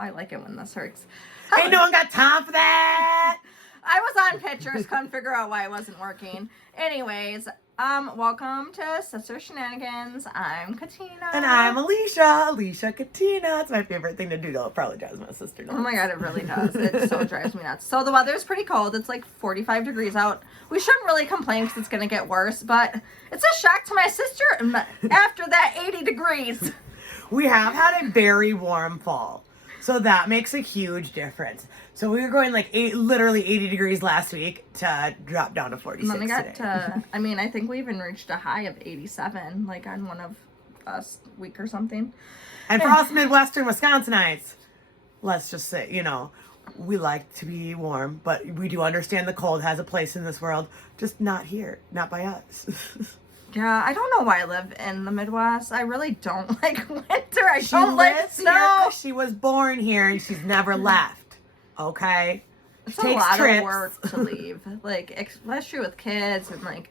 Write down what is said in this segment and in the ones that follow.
I like it when this hurts. Ain't no one got time for that. I was on pictures, couldn't figure out why it wasn't working. Anyways, welcome to Sister Shenanigans. I'm Katina. And I'm Alicia Katina. It's my favorite thing to do, though. It probably drives my sister nuts. Oh my god, it really does. It so drives me nuts. So the weather's pretty cold. It's like 45 degrees out. We shouldn't really complain because it's going to get worse, but it's a shock to my sister after that 80 degrees. We have had a very warm fall, so that makes a huge difference. So we were going like literally 80 degrees last week to drop down to 46 and then we got today. to, I mean, I think we even reached a high of 87, like on one of us week or something. And for us Midwestern Wisconsinites, let's just say, you know, we like to be warm, but we do understand the cold has a place in this world, just not here, not by us. Yeah, I don't know why I live in the Midwest. I really don't like winter. I don't like snow. Here 'cause she was born here and she's never left. Okay? It's She a takes lot trips. of work to leave. Like, especially with kids and like,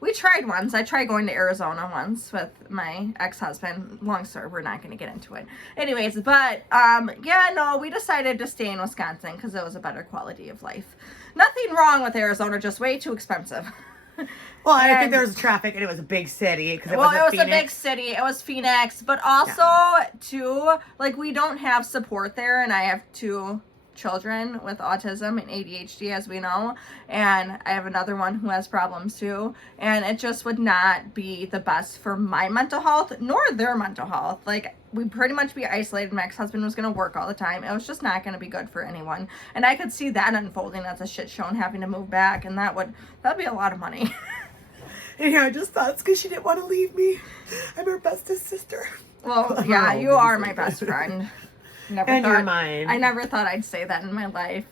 we tried once. I tried going to Arizona once with my ex-husband. Long story, we're not going to get into it. Anyways, but, yeah, no, we decided to stay in Wisconsin because it was a better quality of life. Nothing wrong with Arizona, just way too expensive. Well, I think there was traffic and it was a big city. It was a big city. It was Phoenix. But also, too, like, we don't have support there. And I have 2 children with autism and ADHD, as we know. And I have another one who has problems, too. And it just would not be the best for my mental health, nor their mental health. Like, we'd pretty much be isolated. My ex-husband was going to work all the time. It was just not going to be good for anyone. And I could see that unfolding as a shit show and having to move back. And that'd be a lot of money. And yeah, I just thought it's because she didn't want to leave me. I'm her bestest sister. Well, yeah, you are my best friend. You're mine. I never thought I'd say that in my life.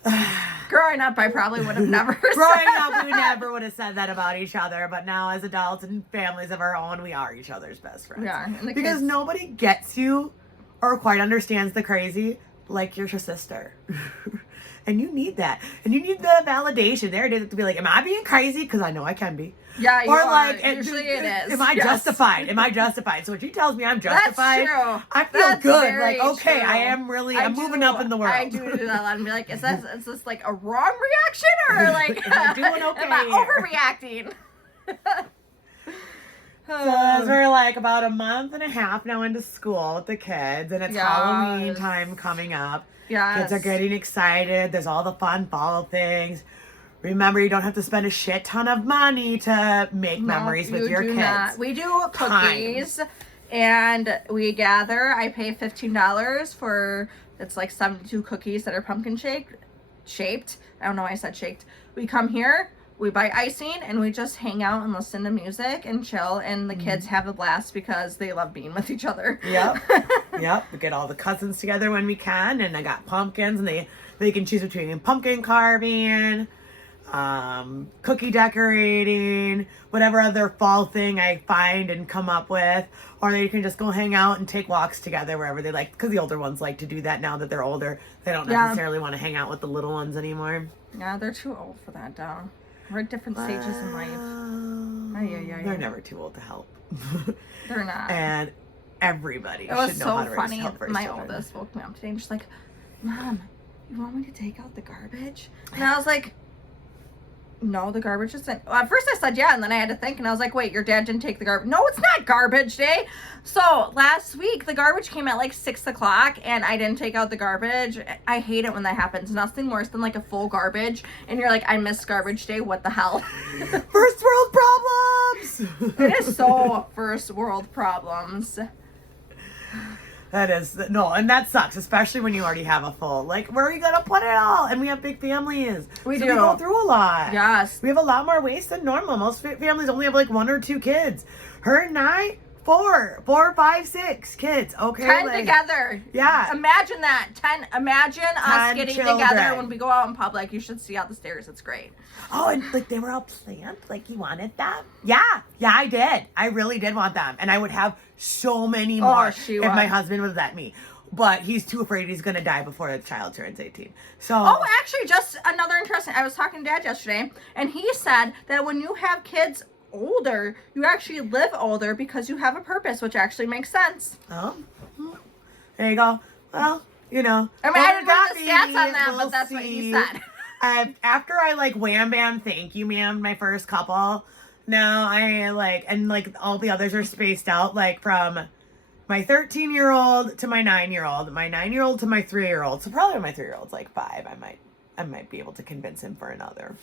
Growing up, I probably would have never Growing up, we never would have said that about each other. But now, as adults and families of our own, we are each other's best friends. Yeah, and the because kids... nobody gets you or quite understands the crazy like your sister. And you need that. And you need the validation. There it is to be like, am I being crazy? Because I know I can be. Yeah, you or are. like, Usually it is. Am I justified? Am I justified? So when she tells me I'm justified, that's true. I feel good. Like, okay, true. I am really, I'm moving up in the world. I do that a lot and be like, is this like a wrong reaction or like, am I doing okay? Am I overreacting? So as we're like about a month and a half now into school with the kids, and it's Halloween time coming up. Yes. Kids are getting excited. There's all the fun fall things. Remember, you don't have to spend a shit ton of money to make memories with your kids. Not. We do cookies, and we gather. I pay $15 for, it's like 72 cookies that are pumpkin shaped. I don't know why I said shaped. We come here, we buy icing, and we just hang out and listen to music and chill, and the kids have a blast because they love being with each other. Yep. Yep. We get all the cousins together when we can, and I got pumpkins, and they can choose between pumpkin carving, cookie decorating, whatever other fall thing I find and come up with, or they can just go hang out and take walks together wherever they like, because the older ones like to do that now that they're older. They don't necessarily want to hang out with the little ones anymore. Yeah, they're too old for that now. We're at different stages in life. They're never too old to help. They're not. And everybody it was should know so how to funny. help first My children. oldest woke me up today and she's like, Mom, you want me to take out the garbage? And I was like, no, the garbage isn't. Well, at first I said yeah, and then I had to think, and I was like, wait, your dad didn't take the garbage. No, it's not garbage day. So last week, the garbage came at like 6 o'clock, and I didn't take out the garbage. I hate it when that happens. Nothing worse than like a full garbage, and you're like, I missed garbage day. What the hell? First world problems! It is so first world problems. That is, no, and that sucks, especially when you already have a full, like, where are you going to put it all? And we have big families. We do. We go through a lot. Yes. We have a lot more waste than normal. Most families only have like 1 or 2 kids. Her and I, 4, 5, 6 kids. Okay. 10 like, together. Yeah. Imagine that. 10. Imagine 10 us getting children. together when we go out in public. You should see out the stairs. It's great. Oh, and like they were all planned. Like you wanted them. Yeah, I did. I really did want them, and I would have so many more if my husband would let me. But he's too afraid he's gonna die before the child turns 18. So. Oh, actually, just another interesting. I was talking to Dad yesterday, and he said that when you have kids older, you actually live older because you have a purpose, which actually makes sense. Oh, there you go. Well, you know. I mean, I didn't read the stats on that, but that's what he said. After I like wham bam thank you ma'am my first couple, now I like, and like all the others are spaced out, like from my 13-year-old to my 9-year-old, my 9-year-old to my 3-year-old. So probably when my 3-year-old's like 5, I might be able to convince him for another.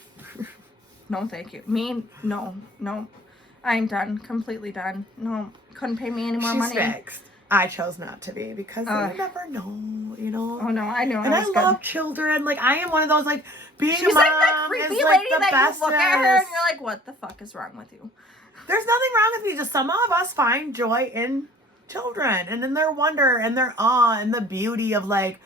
No, thank you. Me, no. I'm done. Completely done. No, couldn't pay me any more money. She's fixed. I chose not to be because you never know, you know. Oh no, I know. And I love children. Like I am one of those like being She's a mom like that creepy is, lady like, that you look at her and you're like, what the fuck is wrong with you? There's nothing wrong with me. Just some of us find joy in children and in their wonder and their awe and the beauty of like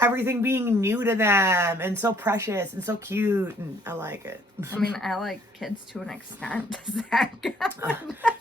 everything being new to them and so precious and so cute, and I like it. I mean, I like kids to an extent. Zach.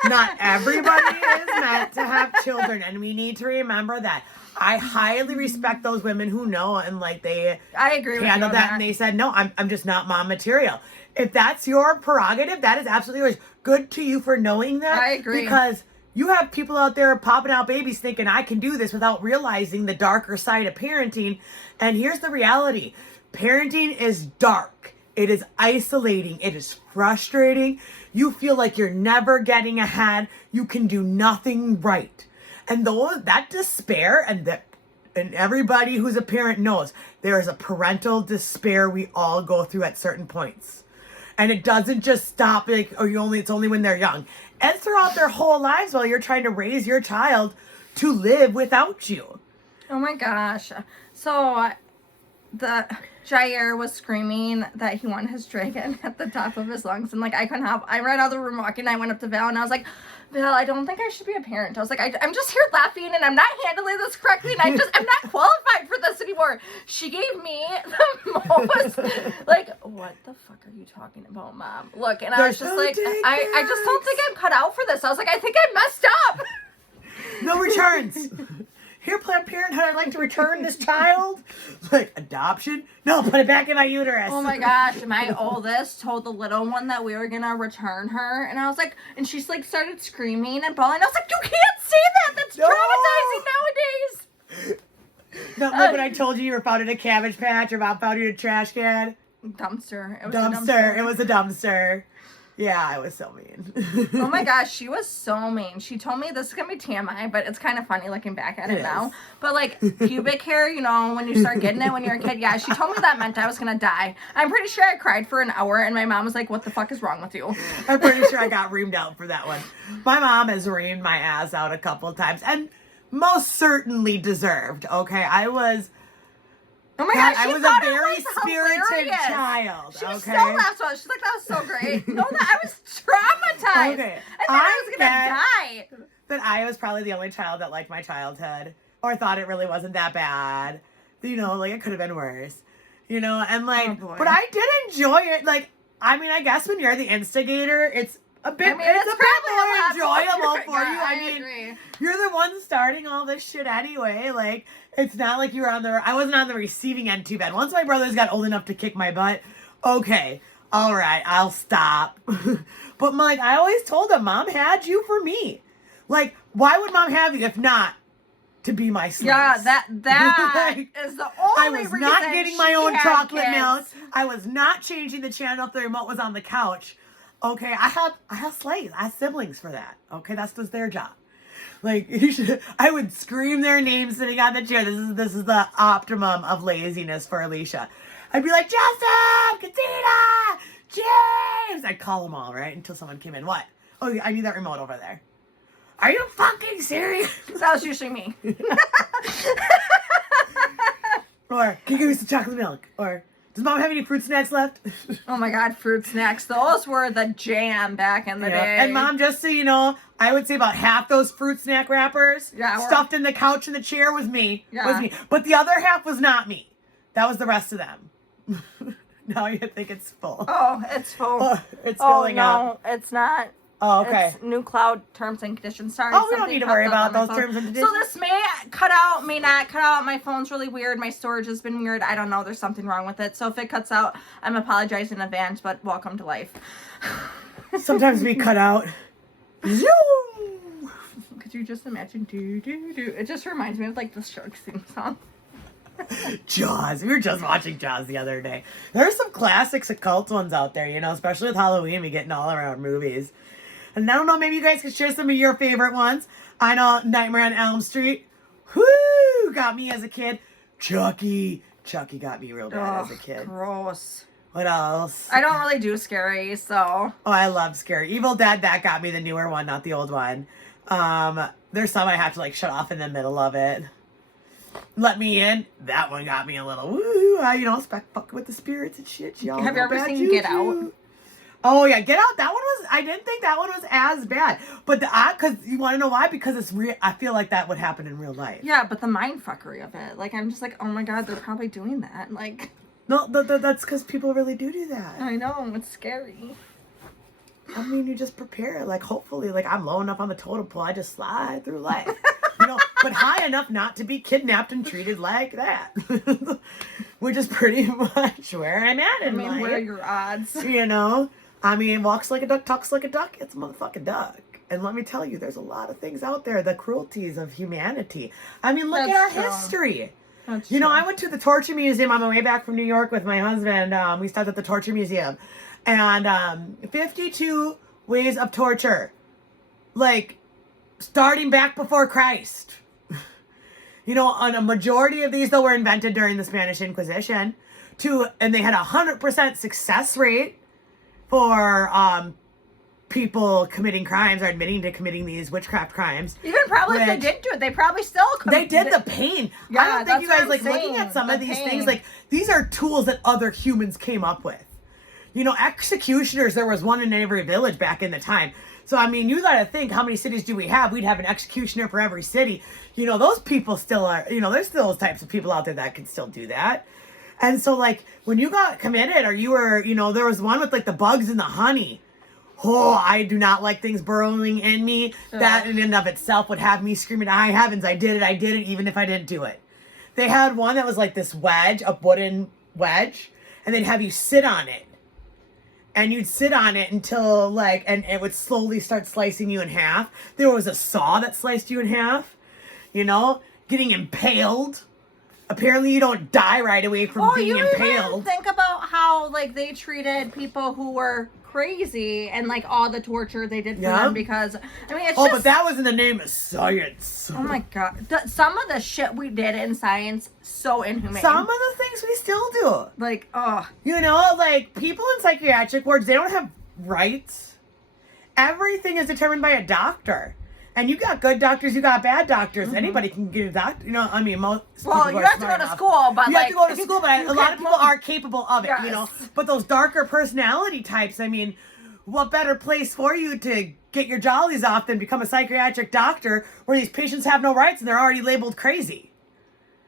Not everybody is meant to have children, and we need to remember that. I highly respect those women who know and like they I agree with handled you that, and they said, no, I'm just not mom material. If that's your prerogative, that is absolutely yours. Good to you for knowing that. I agree. Because you have people out there popping out babies thinking I can do this without realizing the darker side of parenting. And here's the reality. Parenting is dark. It is isolating. It is frustrating. You feel like you're never getting ahead. You can do nothing right. And that despair, and everybody who's a parent knows, there is a parental despair we all go through at certain points. And it doesn't just stop like, it's only when they're young. And throughout their whole lives while you're trying to raise your child to live without you. Oh my gosh. So the Jair was screaming that he wanted his dragon at the top of his lungs, and like I couldn't help. I ran out of the room walking, I went up to Val and I was like, Val, I don't think I should be a parent. I was like, I'm just here laughing and I'm not handling this correctly and I'm not qualified for this anymore. She gave me the most like, what the fuck are you talking about, Mom? Look, and I was just like, I just don't think I'm cut out for this. I was like, I think I messed up. No returns. Here, Planned Parenthood, I'd like to return this child. Like, adoption? No, put it back in my uterus. Oh my gosh, my oldest told the little one that we were gonna return her, and I was like, and she's like started screaming and bawling. I was like, you can't say that! That's traumatizing nowadays! Not like when I told you were found in a Cabbage Patch or about found you in a trash can. Dumpster. It was Dumpster. It was a dumpster. Yeah, I was so mean. Oh my gosh, she was so mean. She told me, this is going to be TMI, but it's kind of funny looking back at it now. But like pubic hair, you know, when you start getting it when you're a kid, yeah, she told me that meant I was going to die. I'm pretty sure I cried for an hour and my mom was like, what the fuck is wrong with you? I'm pretty sure I got reamed out for that one. My mom has reamed my ass out a couple of times and most certainly deserved, okay? Oh my gosh, I was a very spirited child. She was so laughed about it. She's like, that was so great. No, I was traumatized. Okay. I thought I was going to die. That I was probably the only child that liked my childhood or thought it really wasn't that bad. You know, like it could have been worse. You know, and like, but I did enjoy it. Like, I mean, I guess when you're the instigator, it's a bit, it's a bit more enjoyable for you. I mean, agree. You're the one starting all this shit anyway. Like, it's not like you were I wasn't on the receiving end too bad. Once my brothers got old enough to kick my butt, okay, all right, I'll stop. But like, I always told them, Mom had you for me. Like, why would Mom have you if not to be my slave? Yeah, that like, is the only reason. I was not getting my own chocolate milk. I was not changing the channel if the remote was on the couch. Okay, I have slaves. I have siblings for that. Okay, that's just their job. Like, I would scream their names sitting on the chair. This is the optimum of laziness for Alicia. I'd be like, Justin, Katina, James. I'd call them all, right? Until someone came in. What? Oh, I need that remote over there. Are you fucking serious? That was usually me. Or, can you give me some chocolate milk? Or, does Mom have any fruit snacks left? Oh my God, fruit snacks. Those were the jam back in the day. And Mom, just so you know, I would say about half those fruit snack wrappers stuffed in the couch and the chair was me. Yeah. Was me. But the other half was not me. That was the rest of them. Now you think it's full. Oh, it's full. It's filling up. No, it's not. Oh, okay. It's new cloud terms and conditions. Sorry. Oh, we don't need to worry about those terms and conditions. So this may cut out, may not cut out. My phone's really weird. My storage has been weird. I don't know. There's something wrong with it. So if it cuts out, I'm apologizing in advance, but welcome to life. Sometimes we cut out. Could you just imagine? Do, do, do. It just reminds me of like the Sharks theme song. Jaws. We were just watching Jaws the other day. There's some classics of cult ones out there, you know, especially with Halloween. We get in all around movies. And I don't know, maybe you guys can share some of your favorite ones. I know Nightmare on Elm Street. Whoo! Got me as a kid. Chucky. Chucky got me real bad as a kid. Gross. What else? I don't really do scary, so. Oh, I love scary. Evil Dead, that got me, the newer one, not the old one. There's some I have to like shut off in the middle of it. Let Me In, that one got me a little woo. You know, fuck with the spirits and shit. Y'all Have you ever seen juju. Get Out? Oh yeah, Get Out. That one was. I didn't think that one was as bad, but because you want to know why? Because it's real. I feel like that would happen in real life. Yeah, but the mind fuckery of it. Like, I'm just like, oh my god, they're probably doing that. Like. No, that's because people really do that. I know, it's scary. I mean, you just prepare. Like, hopefully, like I'm low enough on the totem pole, I just slide through life. You know, but high enough not to be kidnapped and treated like that. Which is pretty much where I'm at in life. What are your odds? You know? I mean, walks like a duck, talks like a duck. It's a motherfucking duck. And let me tell you, there's a lot of things out there, the cruelties of humanity. I mean, look at our history. That's you know, true. I went to the Torture Museum on my way back from New York with my husband. We stopped at the Torture Museum. And 52 ways of torture. Like, starting back before Christ. You know, on a majority of these, though, were invented during the Spanish Inquisition. And they had a 100% success rate for people committing crimes or admitting to committing these witchcraft crimes. Even probably if they didn't do it, they probably still could. They did the pain. Yeah, I don't think you guys that's what I'm looking at some saying, of these the things, pain. like these are tools that other humans came up with. You know, executioners, there was one in every village back in the time. So, I mean, you got to think, how many cities do we have? We'd have an executioner for every city. You know, those people still are, you know, there's still those types of people out there that can still do that. And so, like, when you got committed or you were, you know, there was one with, like, the bugs and the honey. Oh, I do not like things burrowing in me. That in and of itself would have me screaming, "High heavens, I did it, even if I didn't do it." They had one that was like this wedge, a wooden wedge, and they'd have you sit on it. And you'd sit on it until, like, and it would slowly start slicing you in half. There was a saw that sliced you in half, you know, getting impaled. Apparently you don't die right away from being impaled. Even think about how, like, they treated people who were crazy and, like, all the torture they did for them because, I mean, it's just... but that was in the name of science. Oh, my God. Some of the shit we did in science, so inhumane. Some of the things we still do. Like, oh. You know, like, people in psychiatric wards, they don't have rights. Everything is determined by a doctor. And you got good doctors, you got bad doctors. Mm-hmm. Anybody can get a doctor. You know, I mean, most well, you have to go to school, but you have to go to school, but a lot of people are capable of it. Yes. You know, but those darker personality types. I mean, what better place for you to get your jollies off than become a psychiatric doctor, where these patients have no rights and they're already labeled crazy?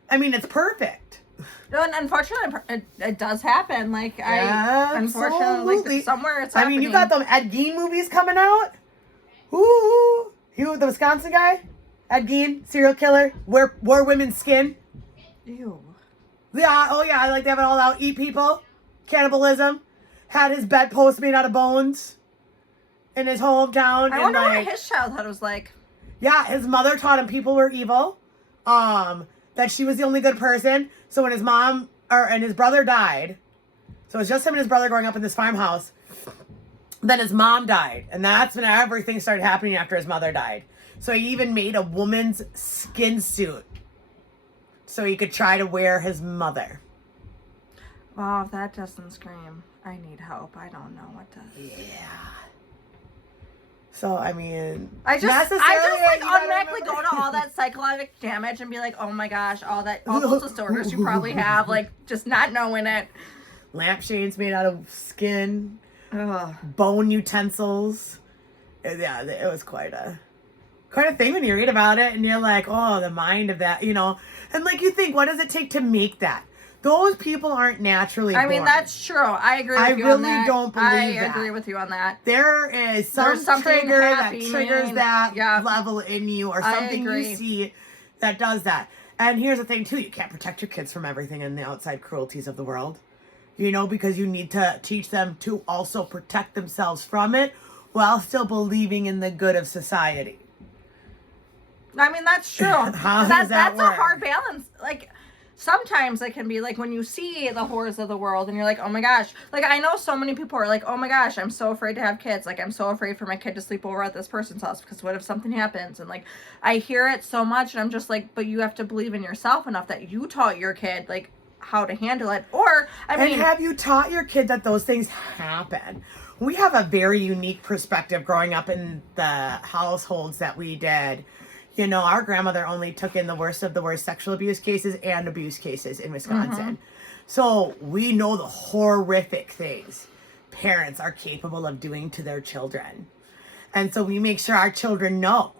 I mean, it's perfect. No, and unfortunately, it does happen. Like, unfortunately, like, somewhere it's happening. I mean, you got them Ed Gein movies coming out. Ooh. You, the Wisconsin guy, Ed Gein, serial killer, wear women's skin. Ew. Yeah, oh yeah, I like to have it all out. Eat people, cannibalism, had his bedpost made out of bones in his hometown. I wonder what his childhood was like. Yeah, his mother taught him people were evil, that she was the only good person. So when his mom and his brother died, so it was just him and his brother growing up in this farmhouse. Then his mom died, and that's when everything started happening after his mother died. So he even made a woman's skin suit so he could try to wear his mother. Wow, that doesn't scream. I need help. I don't know what to... Yeah. So, I mean... I just like, automatically go to all that psychological damage and be like, oh my gosh, all those disorders you probably have, like, just not knowing it. Lampshades made out of skin... Ugh. Bone utensils. Yeah, it was quite a thing when you read about it and you're like, oh, the mind of that, you know. And like you think, what does it take to make that? Those people aren't naturally born. I mean, that's true. I agree with you on that. I really don't believe that. I agree with you on that. There is some trigger that triggers that level in you, or something you see that does that. And here's the thing too, you can't protect your kids from everything and the outside cruelties of the world. You know, because you need to teach them to also protect themselves from it while still believing in the good of society. I mean, that's true. How does that that's work? a hard balance. Like, sometimes it can be like when you see the horrors of the world and you're like, oh my gosh, like I know so many people are like, oh my gosh, I'm so afraid to have kids, like I'm so afraid for my kid to sleep over at this person's house because what if something happens? And like I hear it so much and I'm just like, but you have to believe in yourself enough that you taught your kid like how to handle it. Or I mean, and have you taught your kid that those things happen? We have a very unique perspective growing up in the households that we did. You know, our grandmother only took in the worst of the worst sexual abuse cases and abuse cases in Wisconsin. So we know the horrific things parents are capable of doing to their children. And so we make sure our children know.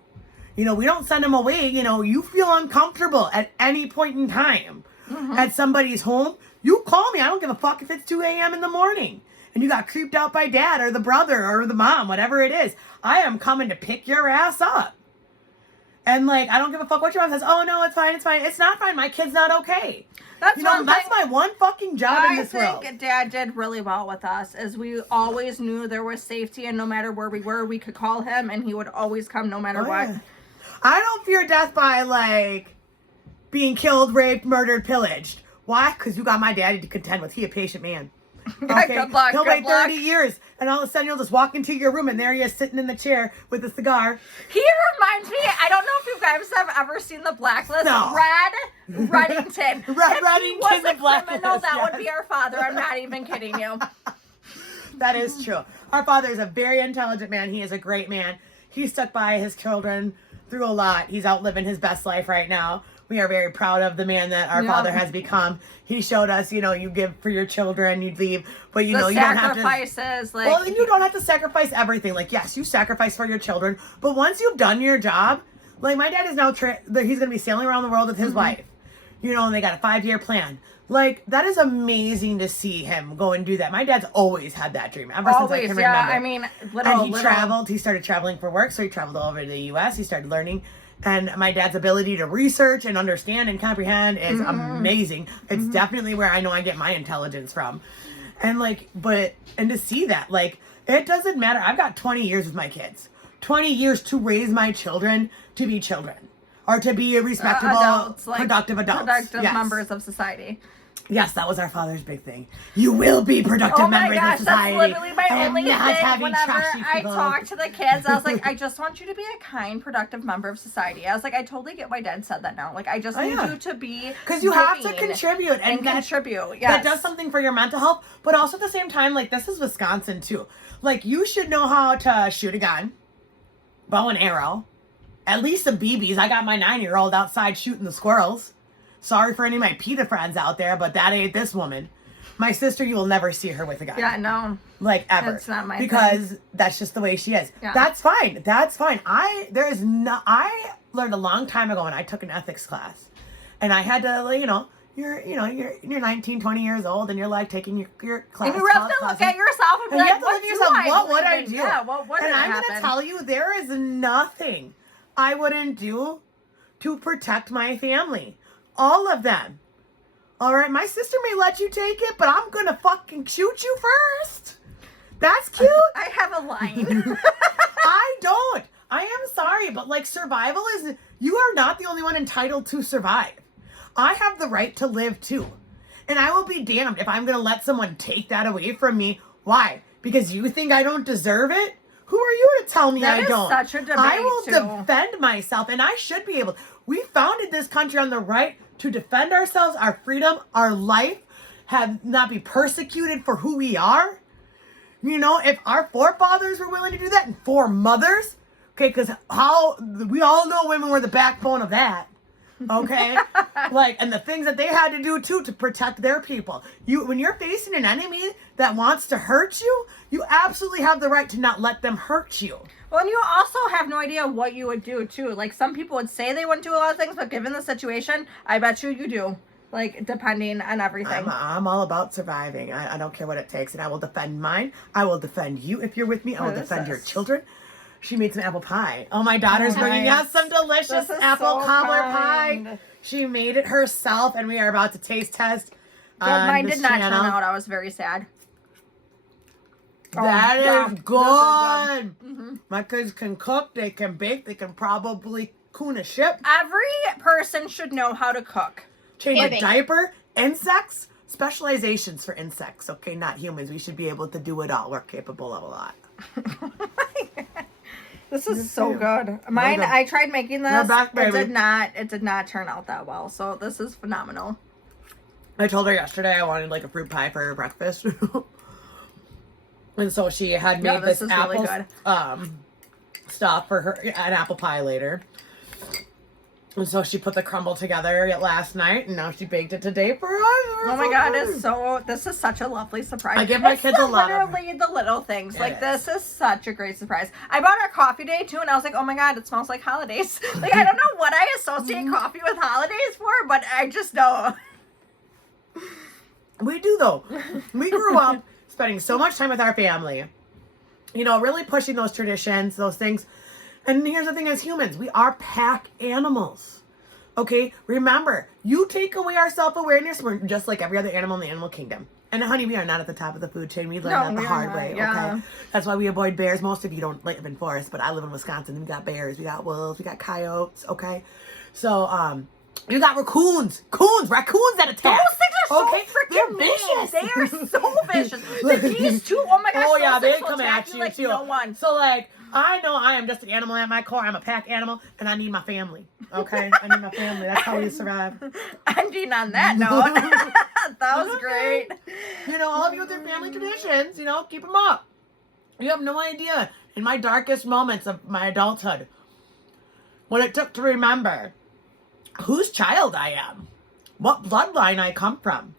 You know, we don't send them away. You know, you feel uncomfortable at any point in time at somebody's home, you call me. I don't give a fuck if it's 2 a.m. in the morning and you got creeped out by dad or the brother or the mom, whatever it is. I am coming to pick your ass up. And like, I don't give a fuck what your mom says. Oh no, it's fine, it's fine. It's not fine. My kid's not okay. That's my one fucking job in this world. I think Dad did really well with us, as we always knew there was safety, and no matter where we were, we could call him, and he would always come no matter what. Yeah. I don't fear death by like being killed, raped, murdered, pillaged. Why? Because you got my daddy to contend with. He a patient man. Okay, good luck, he'll wait 30 years, and all of a sudden you'll just walk into your room, and there he is sitting in the chair with a cigar. He reminds me. I don't know if you guys have ever seen The Blacklist. No. Red Reddington. Reddington, he was the a Blacklist. criminal, that yes. would be our father. I'm not even kidding you. That is true. Our father is a very intelligent man. He is a great man. He stuck by his children through a lot. He's outliving his best life right now. We are very proud of the man that our father has become. He showed us, you know, you give for your children, you leave, but you know, you don't have to. Sacrifices, like. Well, you don't have to sacrifice everything. Like, yes, you sacrifice for your children, but once you've done your job, like my dad is now, he's going to be sailing around the world with his wife, you know, and they got a 5-year plan. Like, that is amazing to see him go and do that. My dad's always had that dream ever since I can remember. I mean, traveled. He started traveling for work, so he traveled all over the U.S. He started learning. And my dad's ability to research and understand and comprehend is amazing. It's definitely where I know I get my intelligence from. And like, and to see that, like, it doesn't matter. I've got 20 years with my kids. 20 years to raise my children to be children. Or to be respectable, adults, like, productive adults. Productive members of society. Yes, that was our father's big thing. You will be productive members of society. That's literally my only thing. Whenever I talk to the kids, I was like, I just want you to be a kind, productive member of society. I was like, I totally get why Dad said that now. Like, I just need you to be because you have to contribute and contribute. Yes. That does something for your mental health, but also at the same time, like, this is Wisconsin too. Like, you should know how to shoot a gun, bow and arrow, at least some BBs. I got my 9-year-old outside shooting the squirrels. Sorry for any of my PETA friends out there, but that ain't this woman. My sister, you will never see her with a gun. Yeah, no. Like, ever. That's not my because thing. That's just the way she is. Yeah. That's fine. That's fine. I learned a long time ago when I took an ethics class. And I had to, you're 19, 20 years old and you're like taking your class. And you have to look at yourself and be like, what would I do? Yeah, what would And I'm going to tell you, there is nothing I wouldn't do to protect my family. All of them. All right, my sister may let you take it, but I'm gonna fucking shoot you first. That's cute. I have a line. I don't. I am sorry, but like, survival is, you are not the only one entitled to survive. I have the right to live too. And I will be damned if I'm gonna let someone take that away from me. Why? Because you think I don't deserve it? Who are you to tell me I don't? That is such a debate, I will defend myself, and I should be able. We founded this country on the right to defend ourselves, our freedom, our life, have not be persecuted for who we are. You know, if our forefathers were willing to do that, and foremothers, okay, because we all know women were the backbone of that. Okay, and the things that they had to do too to protect their people. When you're facing an enemy that wants to hurt you, you absolutely have the right to not let them hurt you. Well, and you also have no idea what you would do too. Like, some people would say they wouldn't do a lot of things, but given the situation, I bet you do. Like, depending on everything. I'm all about surviving. I don't care what it takes, and I will defend mine. I will defend you if you're with me. I will defend your children. She made some apple pie. Oh, my daughter's bringing us some delicious apple cobbler pie. She made it herself, and we are about to taste test. Mine did not turn out. I was very sad. That is good. My kids can cook. They can bake. They can probably coon a ship. Every person should know how to cook. Change a Giving. diaper, insects, specializations for insects. Okay, not humans. We should be able to do it all. We're capable of a lot. This is so good. Mine, good. I tried making We're this. back, baby. It did not turn out that well. So this is phenomenal. I told her yesterday I wanted like a fruit pie for her breakfast. And so she had made this this is really apple stuff for her, an apple pie later. And so she put the crumble together last night, and now she baked it today for us. Oh my God, this is such a lovely surprise. I give my kids a lot of- literally the little things. It Like, is. this is such a great surprise. I bought our coffee day too, and I was like, oh my God, it smells like holidays. Like, I don't know what I associate coffee with holidays for, but I just know. We do, though. We grew up spending so much time with our family, you know, really pushing those traditions, those things. And here's the thing, as humans, we are pack animals. Okay? Remember, you take away our self-awareness, we're just like every other animal in the animal kingdom. And honey, we are not at the top of the food chain. We learned that the hard way, yeah. okay? That's why we avoid bears. Most of you don't live in forests, but I live in Wisconsin. We got bears, we got wolves, we got coyotes, okay? So, you got raccoons that attack. Those things are so Okay? They're freaking mean. vicious. They are so vicious. The geese too. Oh my gosh. Oh yeah, those they things will come attack at you you like too. no one. So like, I know I am just an animal at my core. I'm a pack animal, and I need my family. Okay, I need my family. That's how we survive. Ending on that note, that was great. You know, all of you with your family traditions, you know, keep them up. You have no idea. In my darkest moments of my adulthood, what it took to remember whose child I am, what bloodline I come from,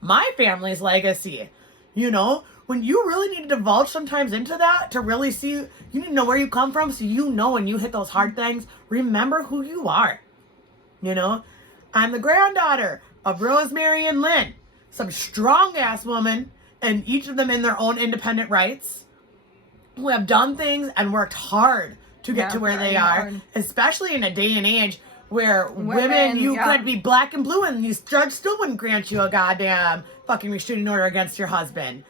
my family's legacy. You know, when you really need to divulge sometimes into that to really see, you need to know where you come from so you know when you hit those hard things, remember who you are. You know, I'm the granddaughter of Rosemary and Lynn, some strong-ass woman, and each of them in their own independent rights, who have done things and worked hard to get to where they are, especially in a day and age where women you could be black and blue and the judge still wouldn't grant you a goddamn fucking restraining order against your husband.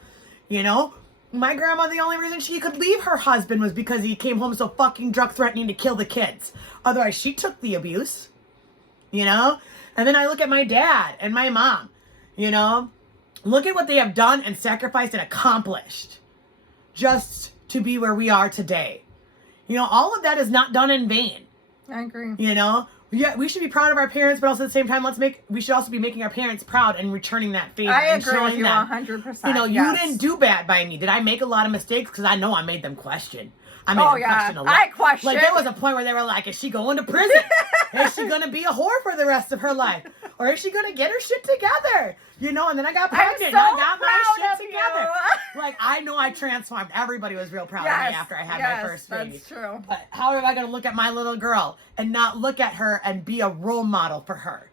You know? My grandma, the only reason she could leave her husband was because he came home so fucking drunk threatening to kill the kids. Otherwise, she took the abuse. You know? And then I look at my dad and my mom. You know? Look at what they have done and sacrificed and accomplished just to be where we are today. You know, all of that is not done in vain. I agree. You know? Yeah, we should be proud of our parents, but also at the same time, we should also be making our parents proud and returning that favor. I and agree showing with you them, 100%. You know, yes. you didn't do bad by me. Did I make a lot of mistakes? Because I know I made them question. I made them question a lot. I question. Like, there was a point where they were like, is she going to prison? Is she going to be a whore for the rest of her life? Or is she going to get her shit together? You know, and then I got pregnant and I got my shit together. Like, I know I transformed. Everybody was real proud of me after I had my first baby. That's true. But how am I going to look at my little girl and not look at her and be a role model for her?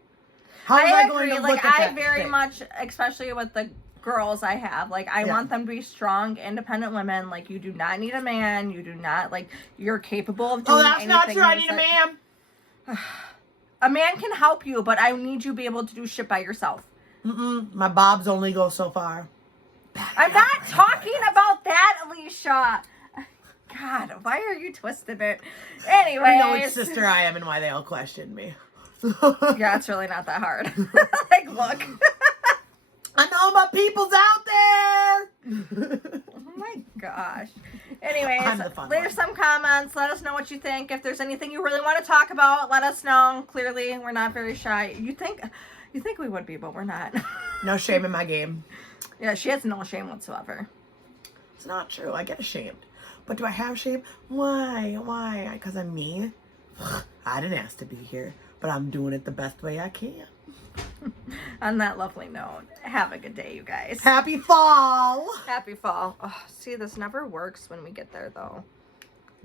How am I going to look at that? I very much, especially with the girls I have, like, I want them to be strong, independent women. Like, you do not need a man. You do not, like, you're capable of doing anything. Oh, that's not true. I need a man. A man can help you, but I need you to be able to do shit by yourself. My bobs only go so far. I'm not talking about that, Alicia. God, why are you twisting it? Anyways. I know which sister I am and why they all question me. Yeah, it's really not that hard. Like, look. I know my people's out there. Oh my gosh. Anyways, I'm the fun leave one. some comments. Let us know what you think. If there's anything you really want to talk about, let us know. Clearly, we're not very shy. You think we would be, but we're not. No shame in my game. Yeah, she has no shame whatsoever. It's not true. I get ashamed. But do I have shame? Why? Why? Because I'm me? I didn't ask to be here, but I'm doing it the best way I can. On that lovely note, have a good day, you guys. Happy fall! Happy fall. Oh, see, this never works when we get there, though.